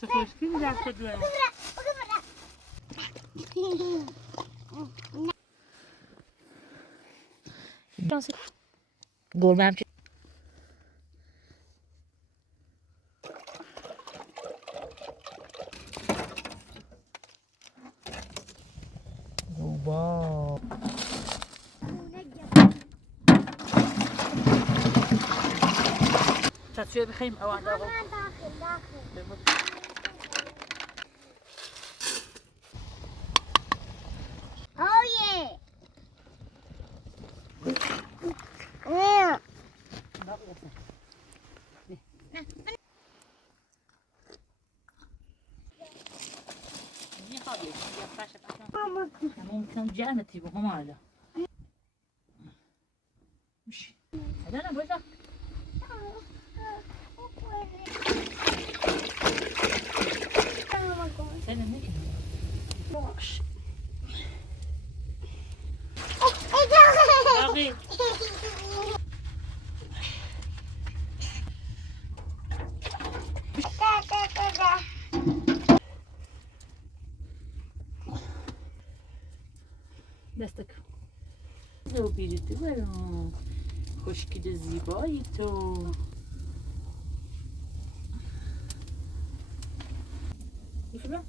چه خوشگلی دست دوه. گربه هم که گوبا تطویه بخیم اوان داغل ممكن جانتي وهم هذا مش هذا انا بقول لك انا نجي ماشي دستك لو بیریتی برام خوشگل زیبایی تو میفهمم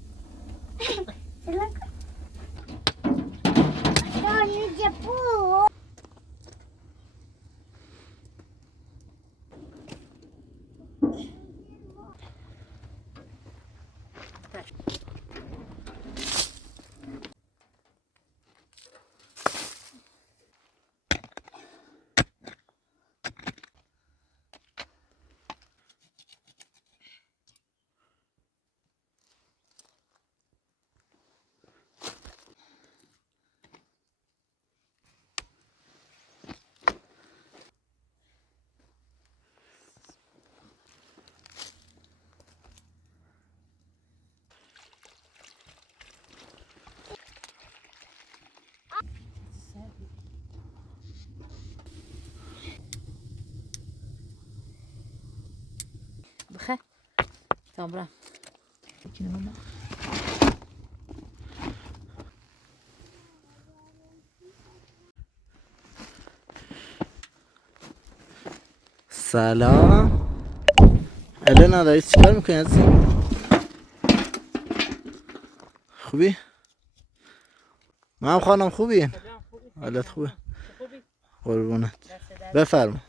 بخه صبرا سلام النا داری چیکار میکنی عزیزم؟ خوبی؟ من خانم خوبی؟ حالت خوبه؟ قربونت بفرما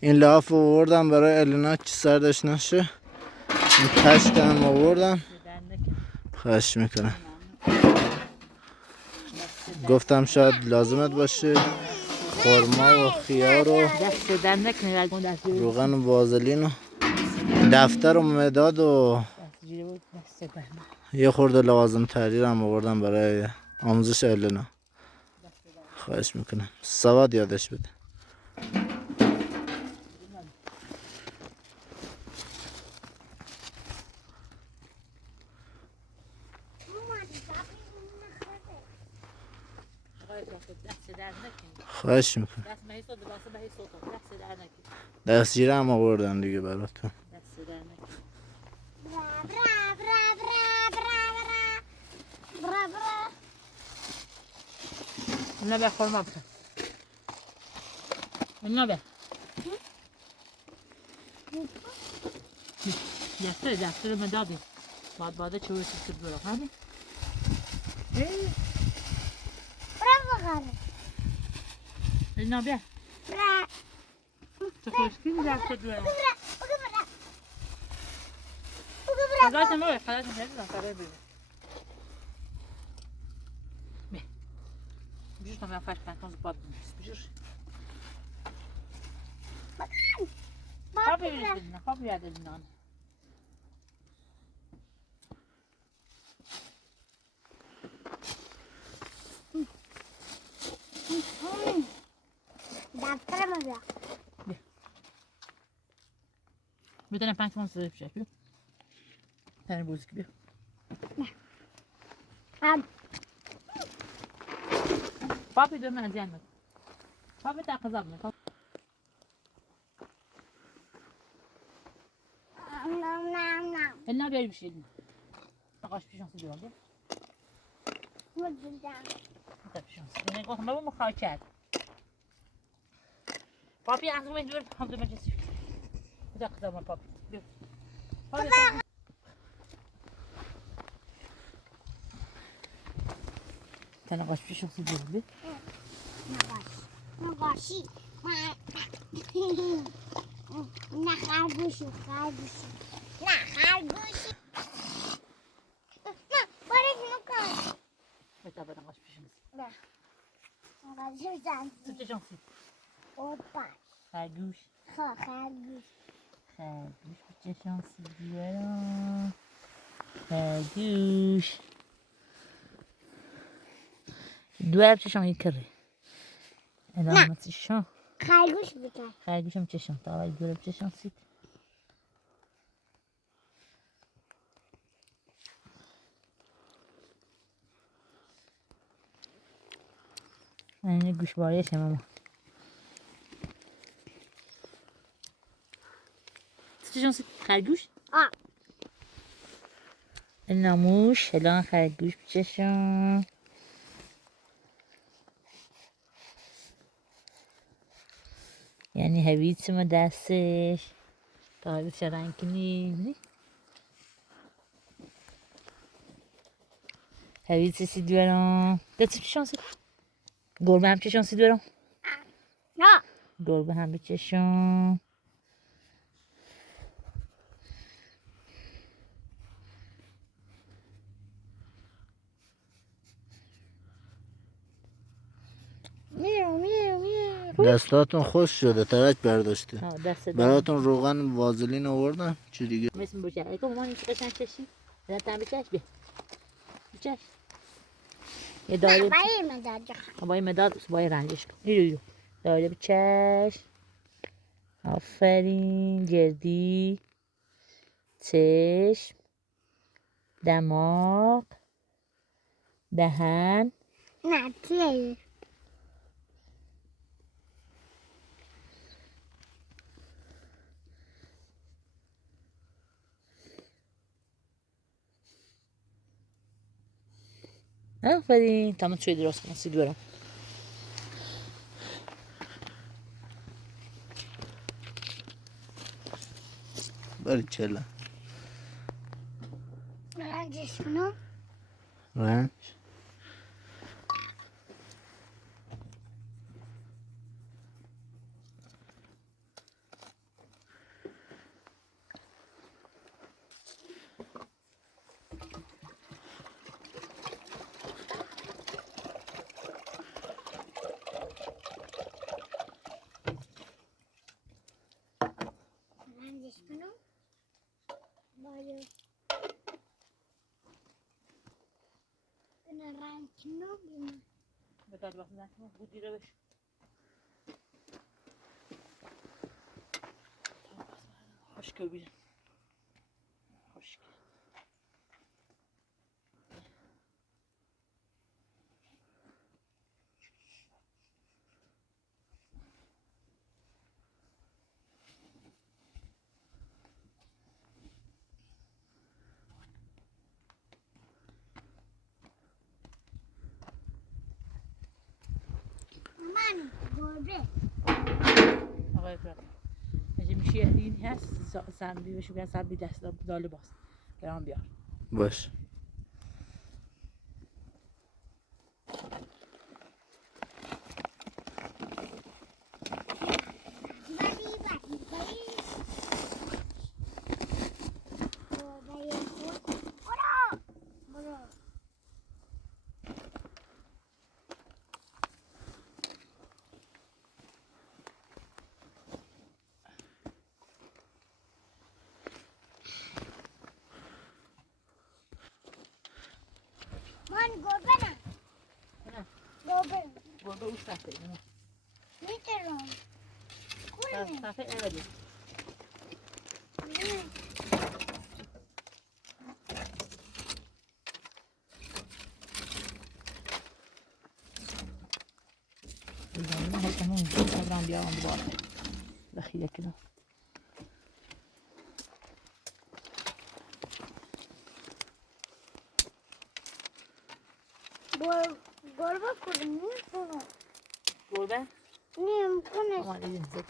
این لحاف آوردم برای الینا که سردش نشه این تشت هم آوردم خواهش میکنم گفتم شاید لازمت باشه خرما و خیار و روغن و وازلین و دفتر و مداد و یه خورده لوازم تحریر هم آوردم برای آموزش الینا خواهش میکنم سواد یادش بده خواهش میکنم دست جیره هم آوردم دیگه براتون انا بیا خورما بخه انا بیا دفتر مدادی بعد چوی سکر برو هانی انا بیا چه خوشگلی دفتر دوه خلاص ما خلاص نمیدونم کاره ببین بیشتر من فرق کنم زباد نیست بیشتر خواب ببینید خواب یاد نان دفتر ما بیا میدونم 5 تومن سر بشه بیا تن بوزک بیا هم پاپی دو من از یعنی پاپی تا قضا بنا النا بیاری بشید نقاش پیشان سیدی وارده تا پیشان سیدی نگاه ما با مخواهی کرد پاپی از من دور هم دو مجلسی بدا قضا بنا پاپی بیا پاپی تا نقاش پیشان سیدی وارده نقاشی نه خرگوشی نه خرگوشی نه بارش نکن بتا با نقاش پیشان سیدی نه نقاشی زن تو پیشان سیدی اوپاش خرگوش خرگوش خرگوش پیشان سیدی برام خرگوش دو چشم یکره ادامه چشم خرگوش بکن خرگوشم چشم تا اول دو چشم سید این گوشواره‌شه ماما چشم سید خرگوش ناموش الان خرگوش چشم یعنی هویت ما دستش تا هویت شدن کنی هویت سید برام دست چشم سید گربه هم چشم سید برام نه گربه هم به چشم میو میو میو دستاتون خوش شده ترک برداشته دست براتون روغن وازلین آوردم چی دیگه مثل بوشه اگه مامان اینچه قشنگ چشی بزن تن بچش بیا بچش یه دایره برای مداد با این مداد با این رنجش کن ایرو دایره بچش آفرین گردی چشم دماغ دهن نه تیه آفرین تمام شوی درست کنم سید برم بری چلا رنجش کنم رنج رنجش کنم باید کنه رنج کنم بکار وقت زن کنم بودی رو بش خوشکه بیرم خوشکه من گربه آقای فرد اگه میشه این هست سنبی بشو بیان سنبی دست داله باز برام بیار باش من گربه نه نه گربه گربه او صفحه میترم کنه صفحه اولی بزنیم حالا همون برام بیارم دوباره ذخیره کنم. گربه کدوم نیست؟ گربه؟ نمیکنه. آمان ایدین زد.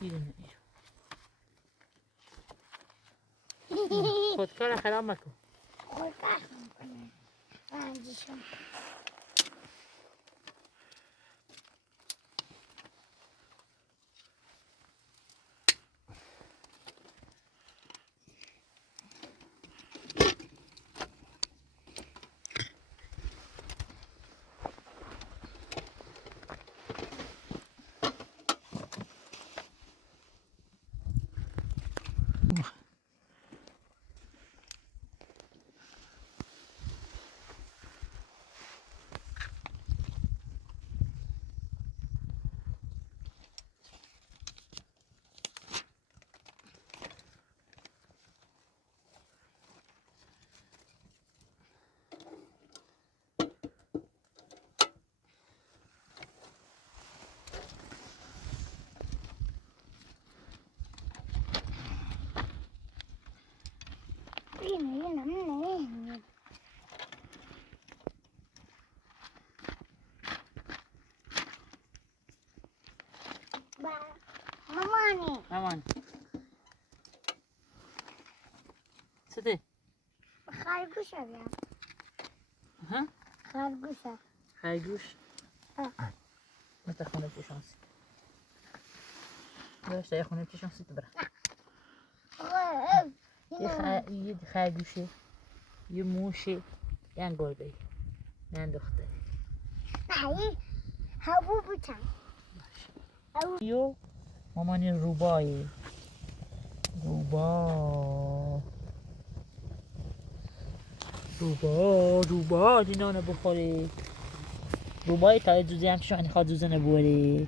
ایدین خودکار خراب مکن. خودکار میکنه. رنجشون. اینه. مامانی. مامان چته؟ خرگوش بیام. ها؟ خرگوش. خرگوش؟ مثل خونه پیشانسی داشته یه خونه پیشانسی تو برم. یه خرگوشه، یه موشه، یه گربه، یه دختره. نه هوا بودن. یو مامانی روبایه. روبا دینانه بخوره. روبای تا یه جوزه هم چشانی خواد زوزه نبوره.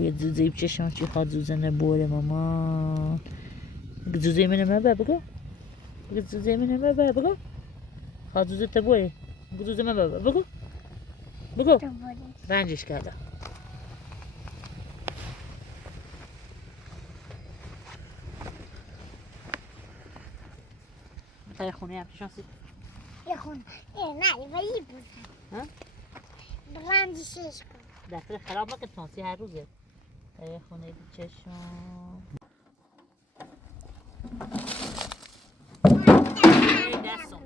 یه جوزه چشان چی خواد زوزه نبوره مامان. بگه جوزه منه مبه بگو. بگه جوزه منه مبه بگو. خواد زوزه تبوره. بگو جوزه مبه بگو. بگو. رنجش کردم. تا یه خونه هم چشانسی. یه خونه. نه ولی بود. ها؟ رنجشش کن. دفتر خراب مکن تانسی هر روزه. تا یه خونه چشان.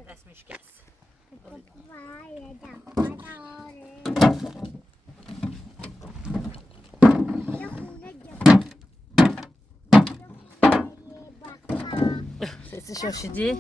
دست میشکست. وای دم داره. یه خونه جا. یه بقا. سسی شاشیدی؟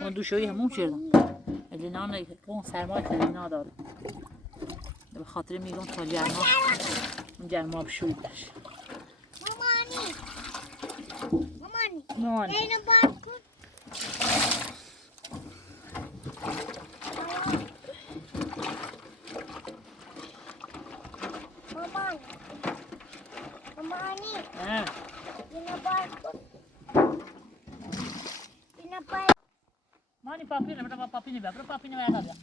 اون دوشویی همون شدم لینا اون سرمای خیلی نداره به خاطر میگم تا گرما اون گرما بشویی باشه مامانی اینو باز کن مامانی اینو باز کن اینو باز مانی پاپینه برو پاپینه بیا برو پاپینه بردا بیا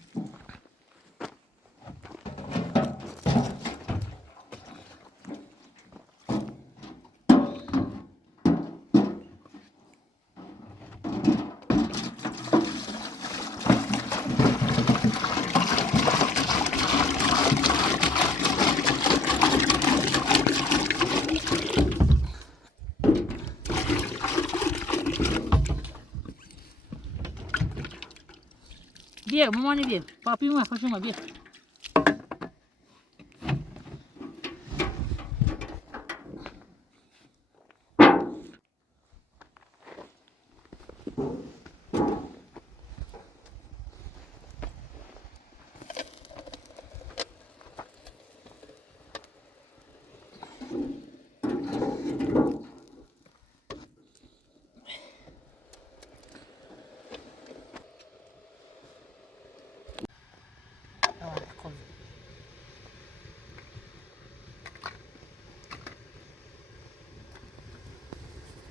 بیا مامانی بیا پاپی اومد خوش اومد بیا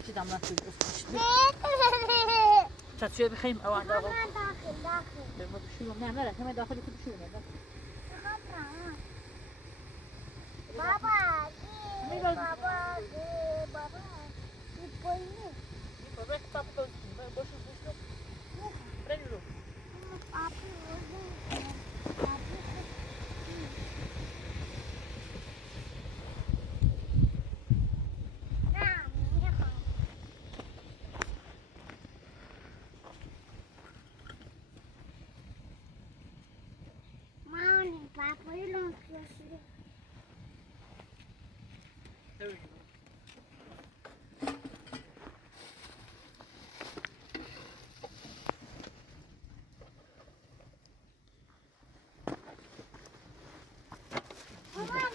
چی دام رفت تشويه بخيم او عند اغو داخل ما بشيلهم نعم لا كمان داخل بشيلهم بابا بابا بابا يبغيني بابا طب بوش بريلو Papa, you don't feel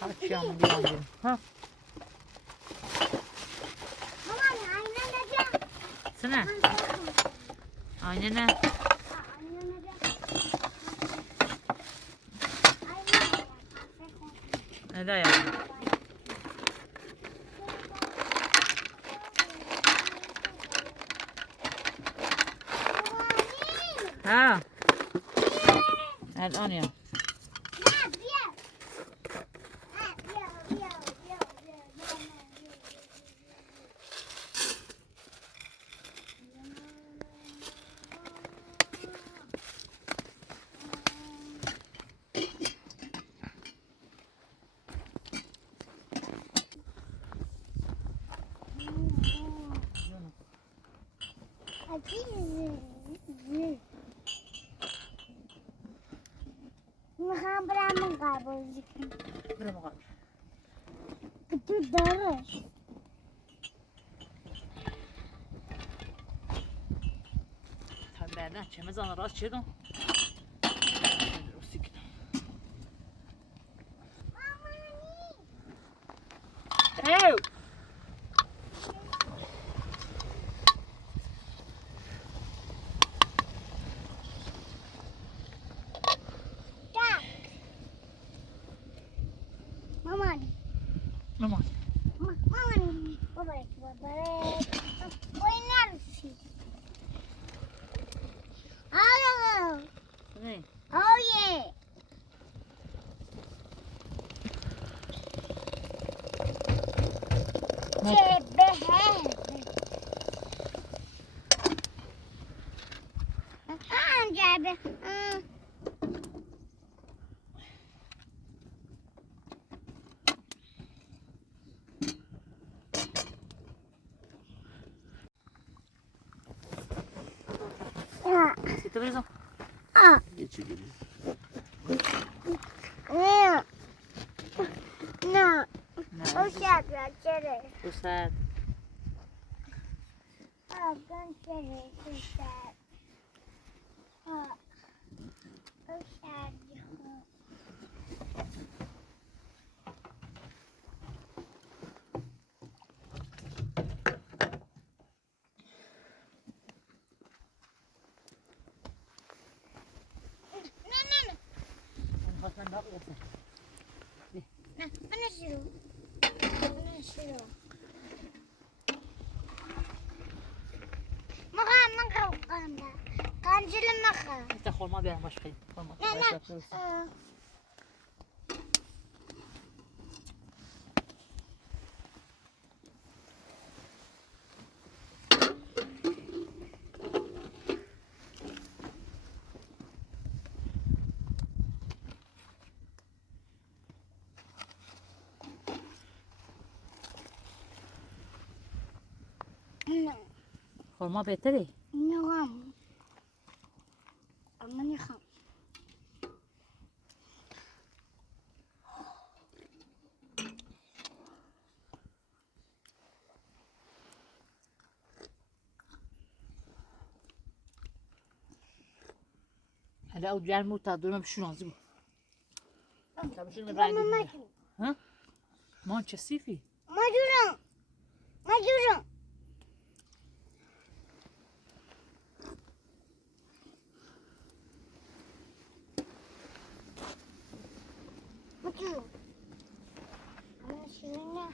akşam diyorum. Ha? Mama, ayna nerede? Sana. Aynen ne? Ayna nerede? Ne de yani? Ha? الآن يا میخوام برم مقابل بازی کنم. برو مقابل. تو دارش. Tabii ben çemez ana rast çedon. Hey! Mama. Mama. Mama. Baba. Oynar mısın? Alo. Ne? Oh yeah. Amca. Sitte brisam. Geçebiliriz. No. O şartlar çere. Ustad. Ben çere. Güzel. O şartlar. Bakın bak olsun. Ana şunu. Ana şunu. Makan. Kancılı makan. İşte horma bir başka. Horma. Horma beteri. Nağam. Ama nağam. هلا وجعل موتا دول ما بشو نازبو. طب شو المبرعين؟ ها؟ ما انت سيفي. Majurum. Ama şunu ne?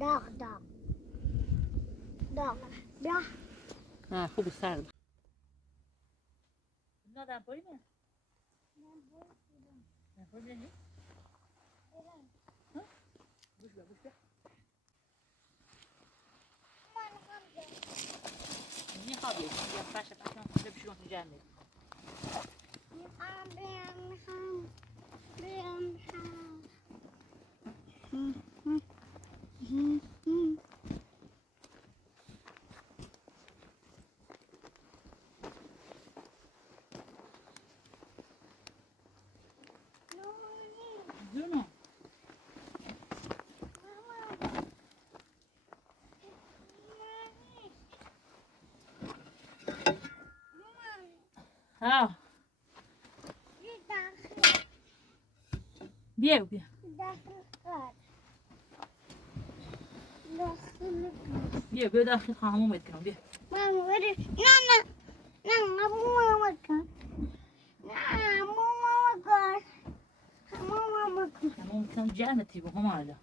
Dağ. داغه بیا نه خوب سرد نه دمپایی نه دمپایی نه بوش بیا بوش بیا میخواب یه فرش اصلا خونده بشون تو جمعه جونو ها بیا بیا بیا بیا داخل خواهمون بکنم بیا همون بکنم جمعتی با هم حالا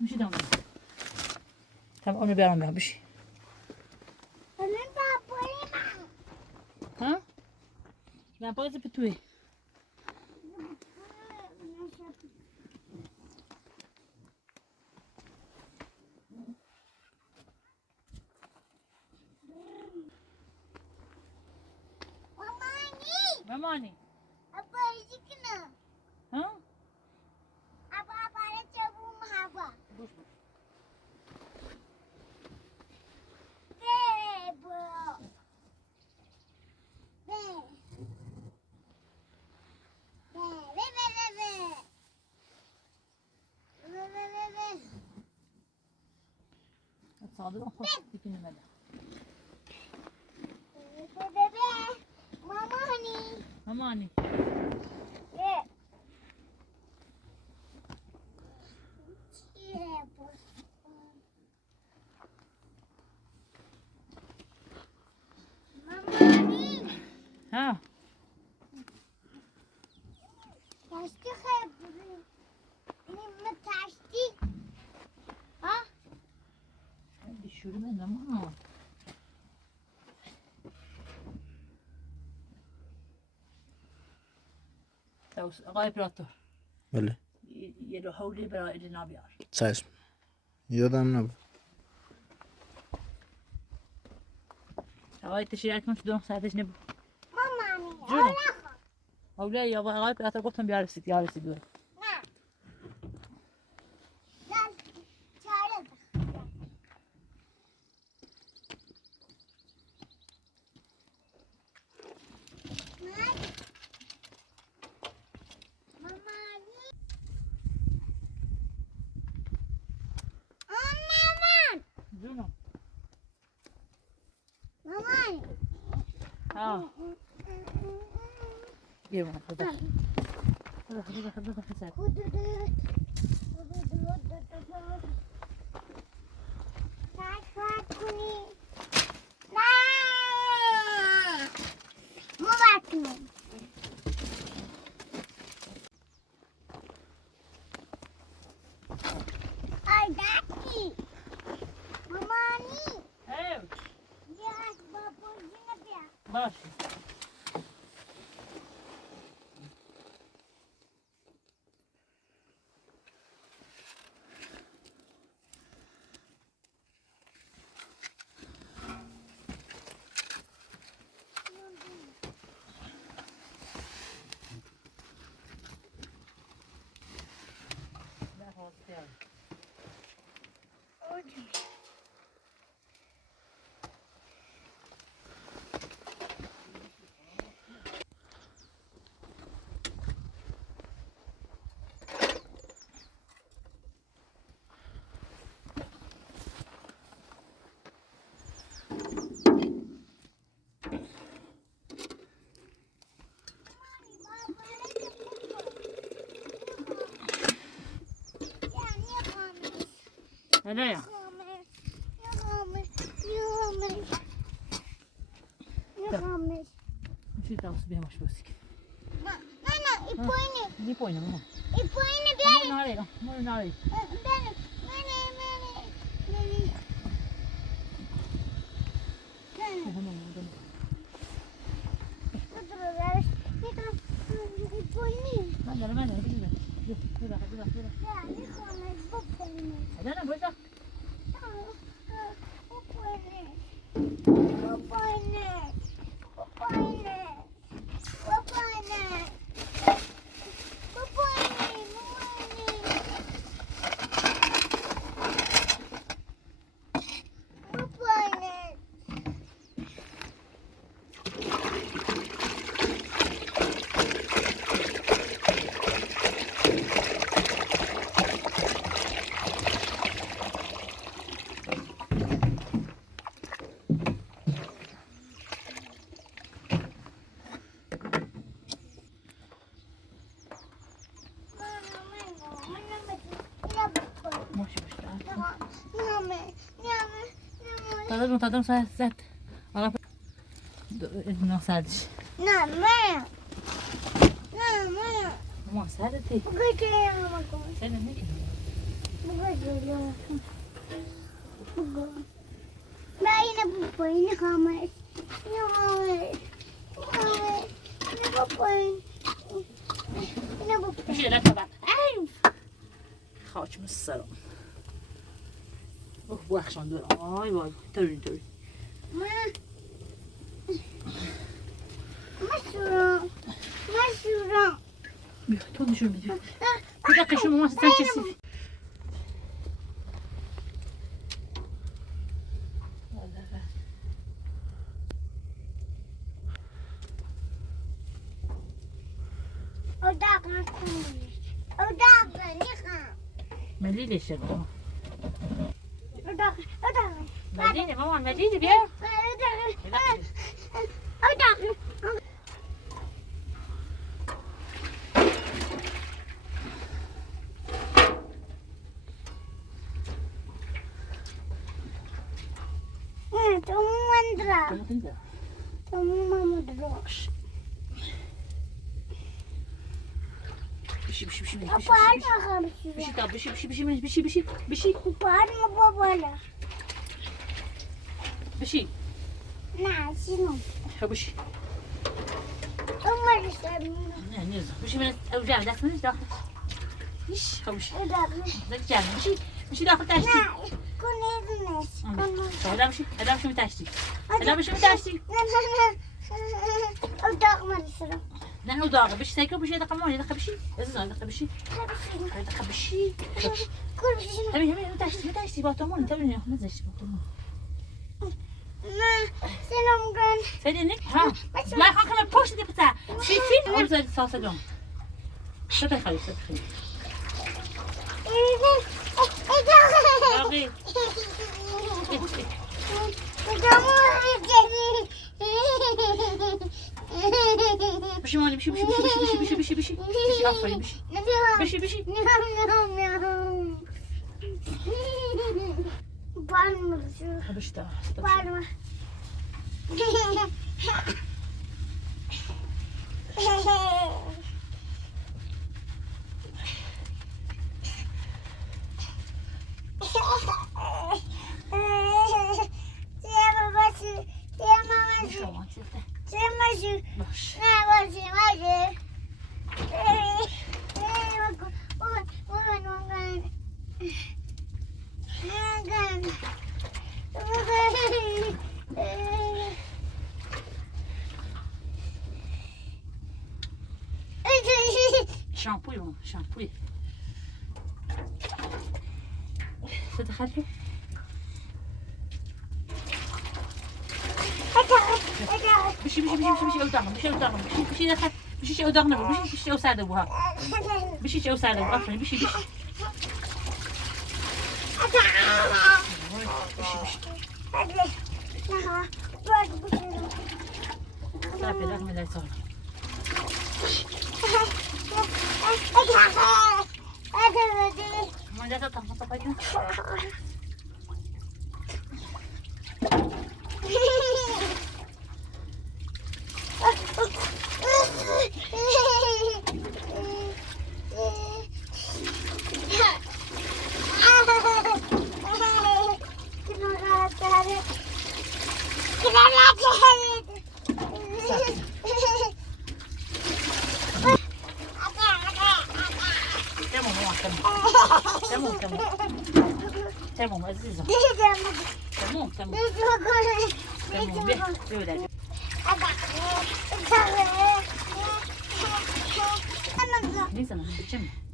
میشه دام تمام اونو بیارم بیارم بشی ها؟ نه باید توی مامانی ها؟ بوش بوش صادق خود بکنیم بده مامانی ها تشتی خیلی بودیم نیمه تشتی ها بشوری من مامان آقای اپراتور بله یه رو حولی برای جناب بیار چشم یادم نبود آقای تشریعت کن شدون ساعتش نبود مامانی جونم. حالا حولی یا آقای اپراتور گفتم بیار رسید یا رسید بیار نه دست چاره مامانی جونم مامانی ها بیا مامان بده بده سر باشه هدايا نخوامش. میشه تا بیا ماش بازی کن. نه این پایینه. دی پایینه مامان. این پایینه بیاریم. مارو ناری. بریم. من دارم تادم زد آقا نه سردش نه ما سردتی بگه سرد نکنی نه اینه پایین خامش میشه لطفا بعد خاچ مسلم اوه بخشان دور آی وای توری مشورم بیا تو نشون بده کجا قشون مامان سن کسی داغ نکنیش داغ نخوام ملیلش رو داغ ملیله مامان ملیله بیا بشی نه سینم بشی عمر شب نه نیست بشی من اوجا دست من داخل ایش خوش داخل بشی داخل تشتی نه کنیز نیست هلا بشی تشتی او داغ مرسرم نه او داغ بشی سایکو بشی دقیقه مانی دقیقه بشی ازازان دقیقه بشی همین تشتی با تو مانی تبینی مزشتی با تو مانی نه سینم گن سیدی ها لا خان كمان بوش دي بتاع فين ارزل الصلصه دون شو تخلي باقي بشي مالي بشي عفوا بشي بالمر بشي تا بالمر شامبوي تدخلته بشي دخل بشي او دغنا بشي او ساده بوها بشي او ساده عفوا بشي صافي رغم لا يصير ما لا تطلع تمام تمام تمام عزیزم دیدم تمام تمام دیدم تمام بیا بیا میزنم چه میزنم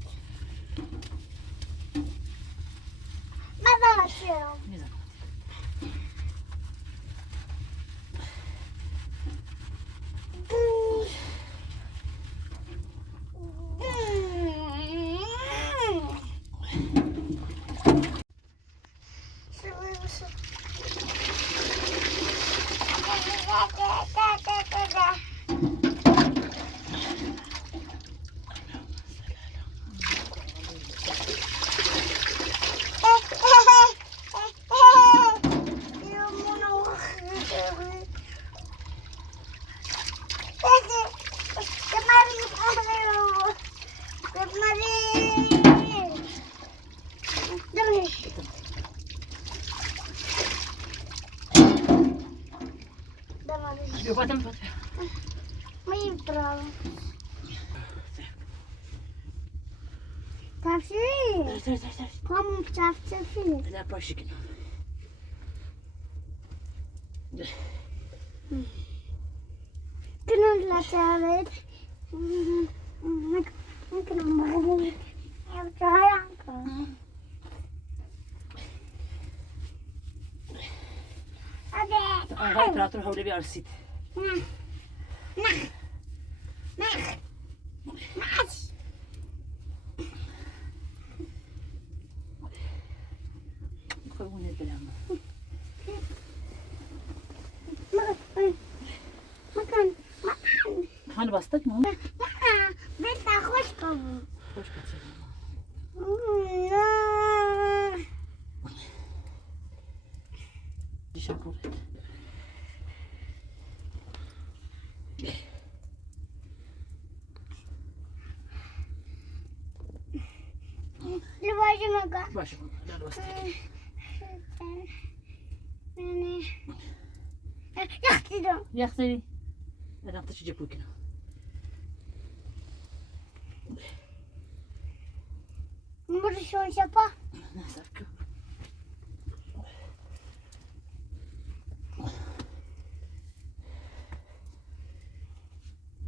بیا فاطمه فاطمه لا باشي كده غير ترى تروح ولي بيرسيت خلونا البلام هانا باستك مهم خوش بچه دیشب بود باشه در باستك يختي انا اعطيك جيب وكنا شلون شفا نسرك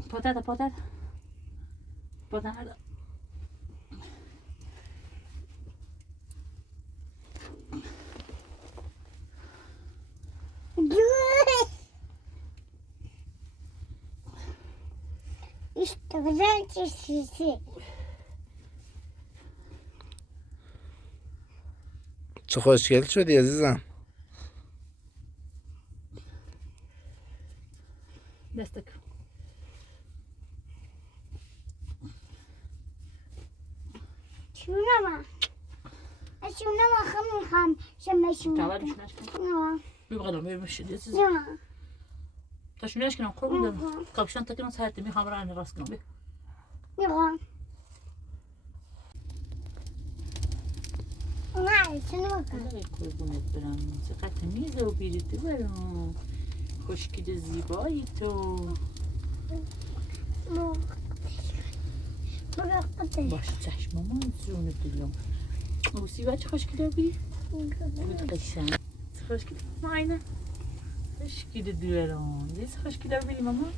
بطاطا İşte güzel çizgisi. چه خوشگل شدی عزیزم. دستك شونه ما شونه ما خم شمشون تعالي شنو اشكال بيبغى لهم يمشي ديس نه شنو اشكال قرب لهم طب شنو تكلم سهرت مي خمراني راسكم بيه نه نه شنو خدای قربونت برم چقدر تمیزه و بیریتی برام خوشگل زیبایی تو باشه چشم مامان جون دلم بوسی بچه خوشگل بی بود قشنگ خوشگل ماینه خوشگل دلم دیس خوشگل بی مامان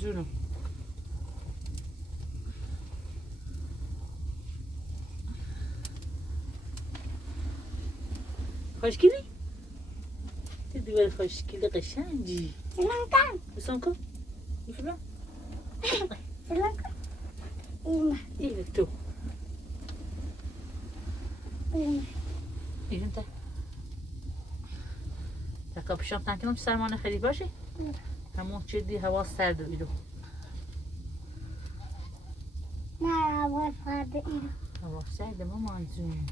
جونم خوشگلی؟ تی دیگر خوشگلی قشنگی سلام بسان کن میفهمم سلام اینه تو اینه تا تا کپشن تنکم سرمانه خیلی باشه همون چیزی هوا سرد و ایرو نه هوا سرد ایرو هوا سرد مامان جون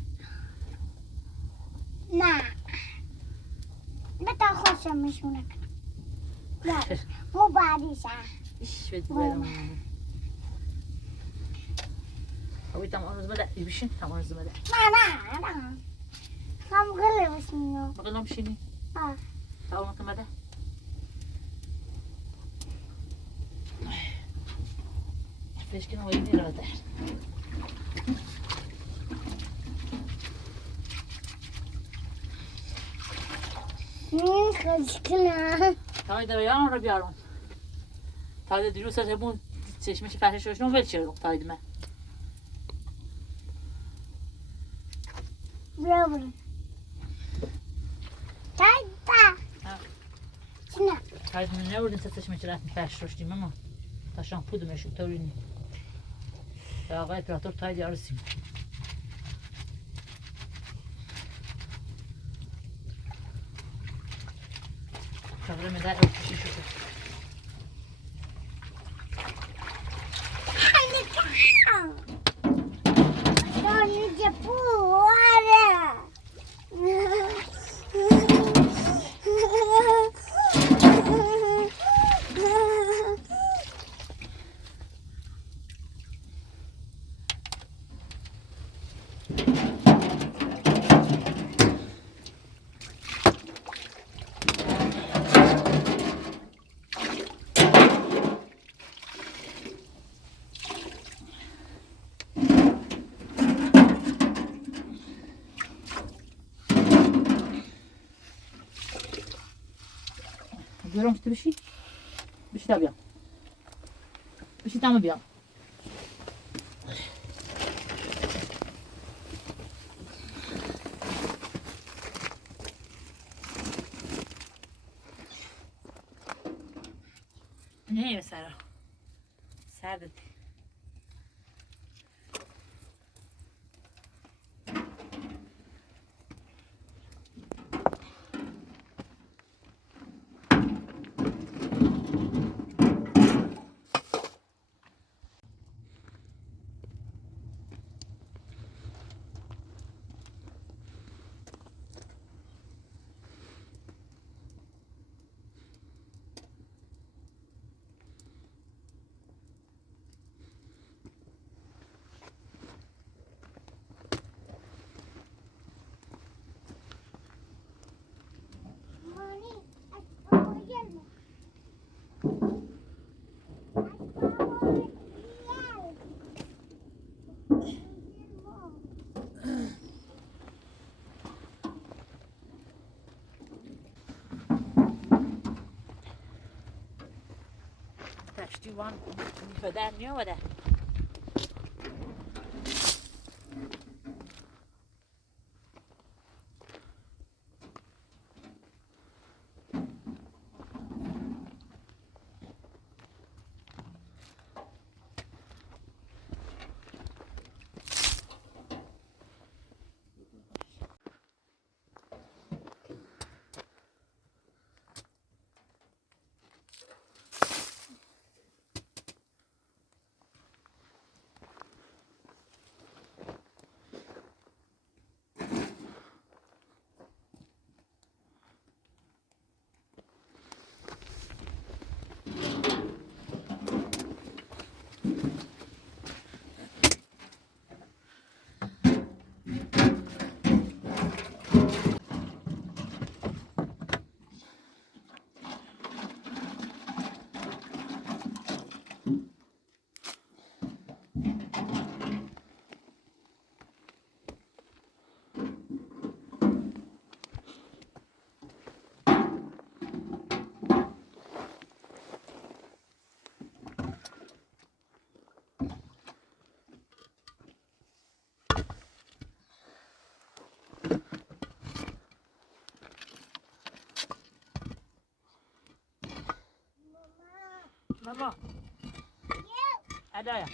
نه بتا خوشم میشونه مو بعدیشم ایش بد برام اوی تمام روز بده بشین تمام روز بده نه هم غلی بشینیم بقیلم شینی آه. تمام که مده فیش کنم وی میراده این خوشکنه تای دویان رو بیارم تای دیروز سر همون چشمش فرشش روشنون ول چرا تای دمه بیا برو تایتا چنه تای دمه نبودین سر چشمش رفت فرش روشنی ماما تا شامپو دمش طورینی تا آقای اپراتور تای دیار رسیم خبره مدر رو کشی شده دانه پواره بیارم که تو بشی تا بیام بشی تا بیام نه سر سردت مانی از بابا گرمه از بابا گرمه تشتی وان میفدر میامده ماما ادایا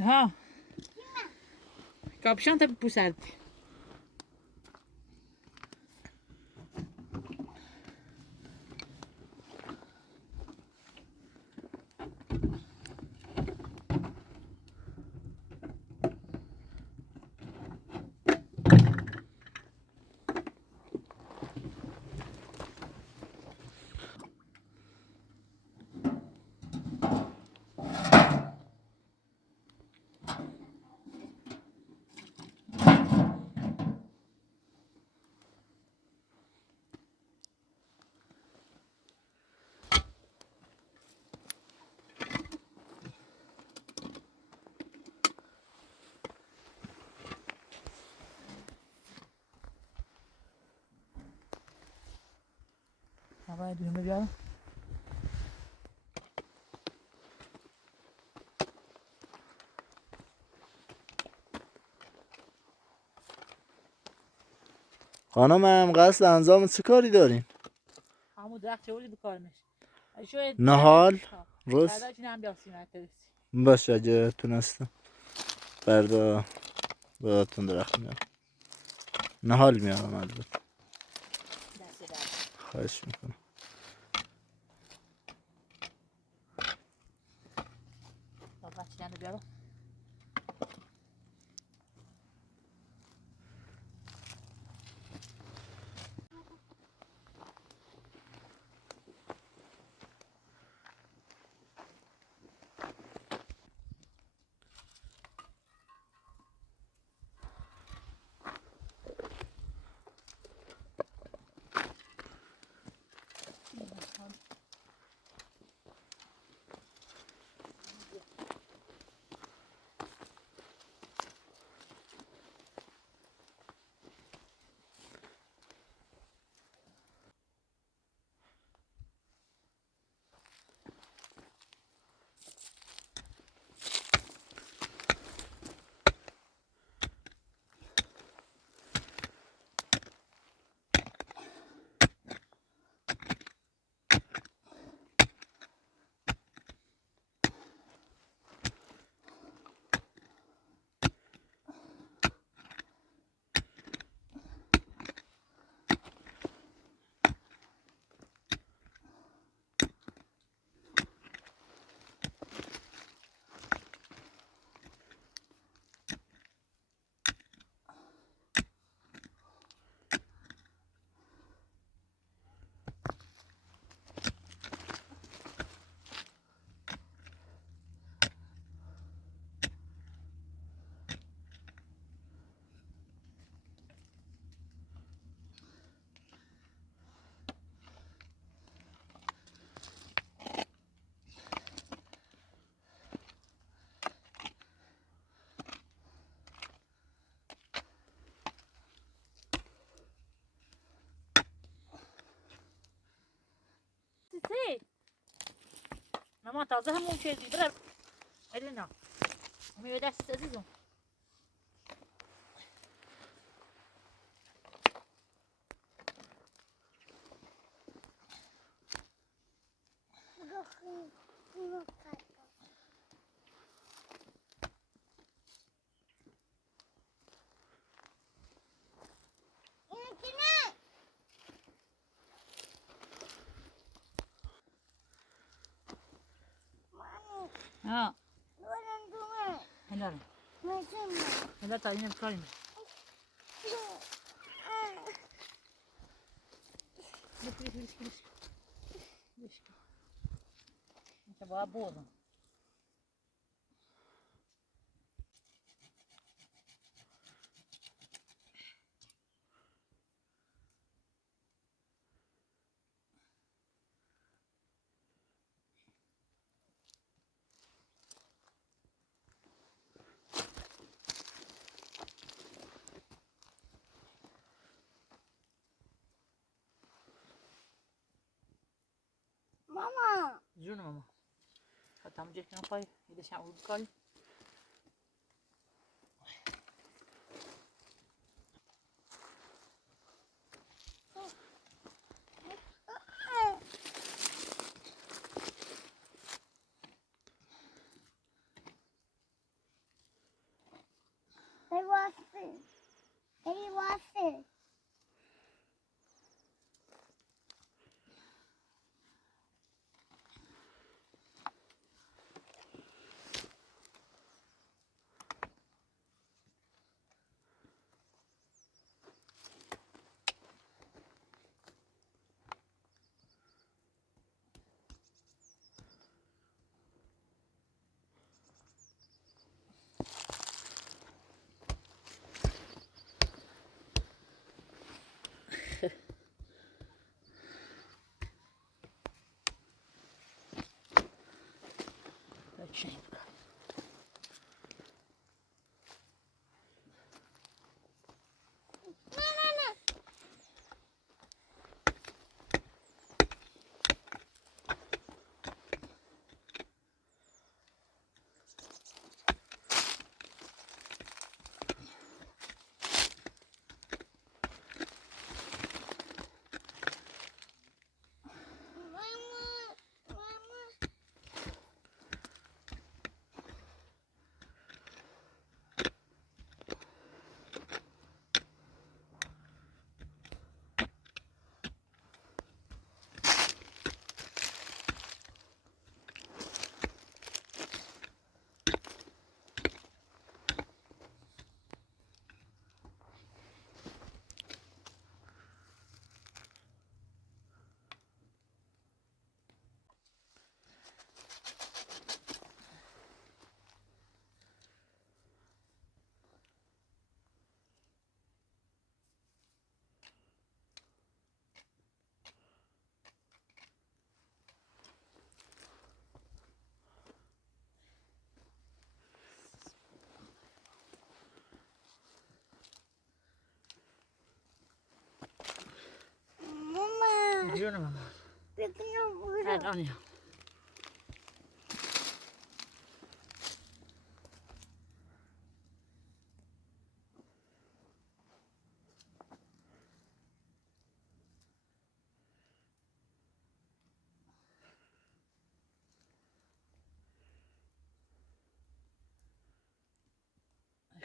ها کاپشن تا پوسد آقا دونه بیارم. خانم هم قصد انجام چه کاری دارین؟ همون درخت چه بودی بکارمش. شاید نهال روز بعدا چی هم بیاسیم ترسی. باشه اگه تونستم فردا براتون درخت میارم. نهال میارم البته. دست درد. خواهش میکنم. بابا چی هم بیارم. چی؟ مامان تازه همون چیزی برم. ایلینا. میوه دست عزیزم. ها. هلا. هلا تعالي نتكلم. ليش انت بقى بوظه. ماما جون ماما. هتعمل جيك نقاي إذا شعور بكل. They was it. شيء. بیرونم مامان بکنم برو الان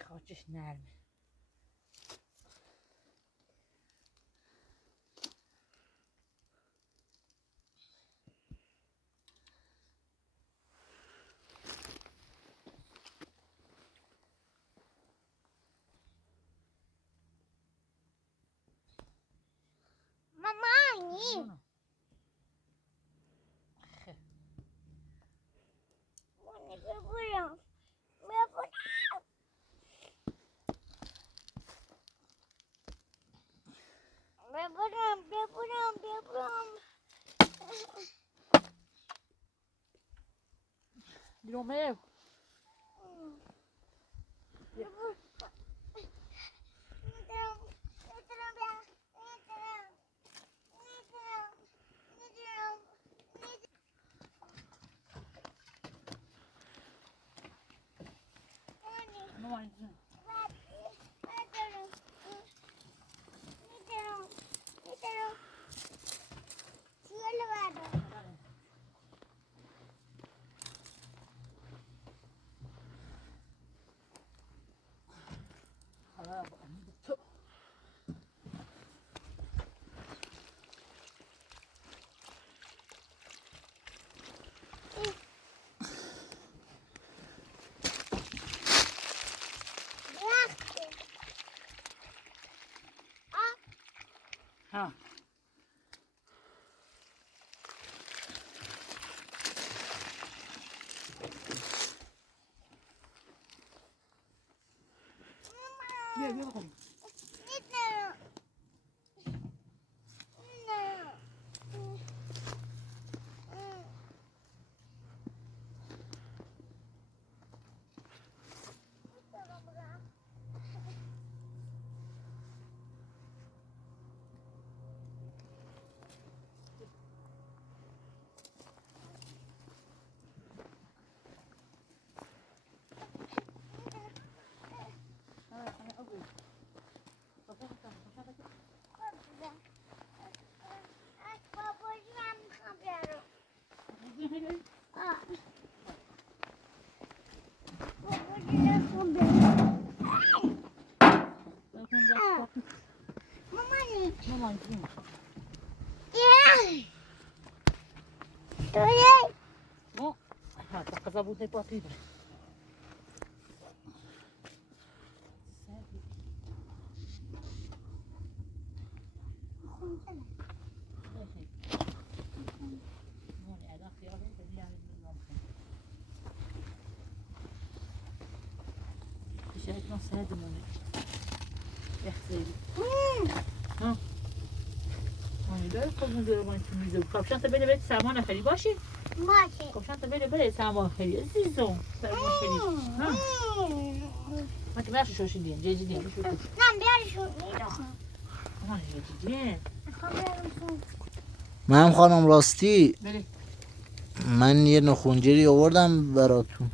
خاکش نرمه مامانی ببرم ببرم بیرونه مامان ها بیا بخوریم مامان مو ها تقصى بودني بطيء شايف نص هذا موني يا حسيبي ها موني دار قبل ندير ما نتميزو كابشان تبي بيت سامان خلي باشي ماشي كابشان تبي بيت سامان خلي عزيزو سامان خلي ها ما تماشي شو شدين جي جدين شو نعم بیارشون میدونم ما جدين من خانم راستی بله من یه نخونجری آوردم براتون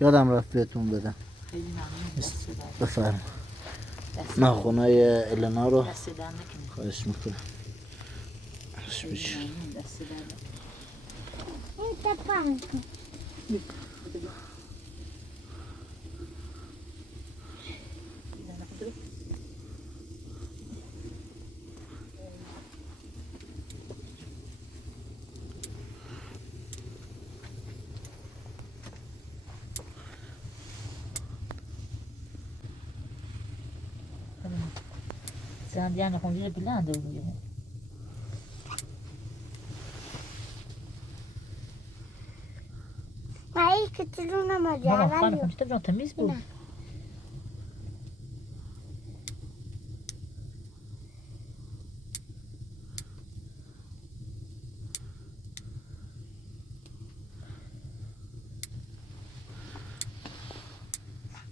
یادم رفت بهتون بدم خیلی ممنون دست در بفرم نخونای النا رو دست در نکنید خواهش میکنم خیلی ممنون دست در نکنید این تپان Sen diğer konuyla bilen de oluyor. مایی که تلونم Baba جوان kan konuştu biraz temiz bu. Ne?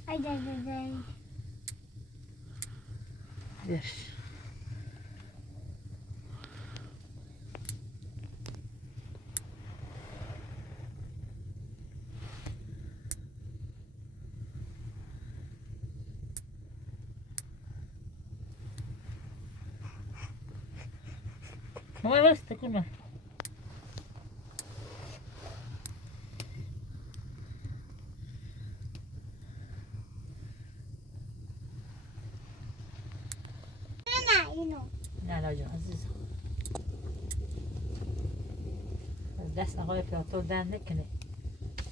Ay ay. Ver. ماما بس تكون ما نه اینو نه لا جان عزیز دست آقای پلاتور در نکنه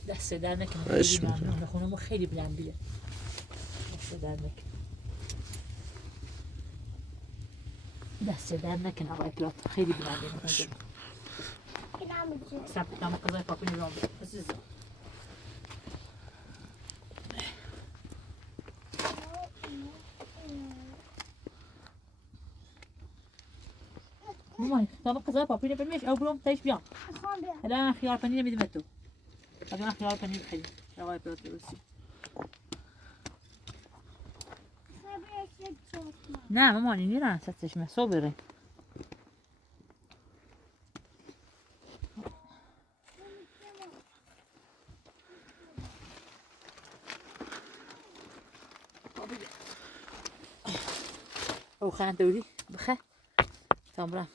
دست در نکنه خیلی ممنون خونمون خیلی بلندیه دست در نکنه دست در نکنه آقای پلاتور خیلی بلندیه اینم بچه سبت دام قضای پاپی نظام عزیزم مامان دام قضای پاپی نبرمیش او برام تایش بیام میخوام بیام الان خيار بانيه میدم تو الان خيار بانيه خیلی آقای پلاتور بسی نه مامان این میرن ستش مسو بره او خان دوري بخه تمرة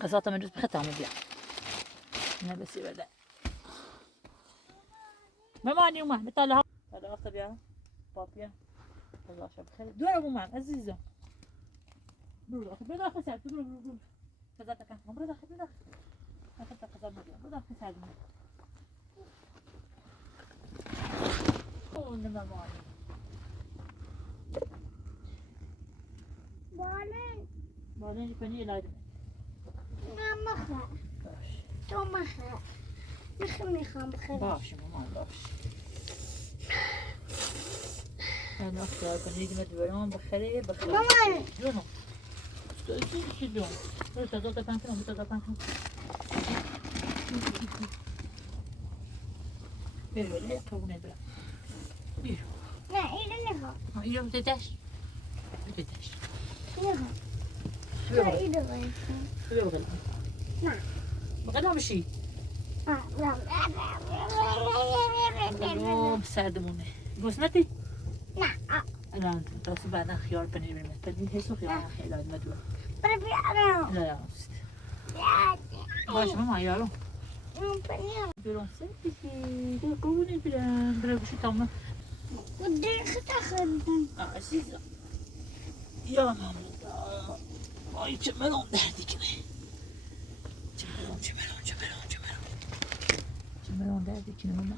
قصاطة من جزء بخه تعمل بيع أنا بس يبدأ ما معني وما نطلع هذا أخذ بيها بابيا الله شاب خير دور أبو مان عزيزة دور أخذ بدأ أخذ ساعد دور كذا تكان بدأ أخذ بدأ أخذ تقصد بدأ أخذ ساعد أوه نما معني بالين بني لازم نه مخواه تو مخواه میخوام بخیر باش مامان باش أنا أختار بني جمد برام بخير مامان جونو شو جون بس تزوج بانكنا بس تزوج بانكنا بيرو ليه كونه بلا بيرو نه اینو میخوام يوم تدش تدش میخوام بيرو تو اینو میخوام بيرو غلا نه بغلا مشي اليوم ساعدموني بوسنتي نه الان تاسو بعدا خيار بني برمت بدي هيسو خيار خيار مدوى برای بیارم لا لا باش ماما يارو بیارم برام سنتي قولي بلا شو تعمل ودي خدم عزيزة يا ماما ay çemelon derdik ne? Çemelon derdik ne mama?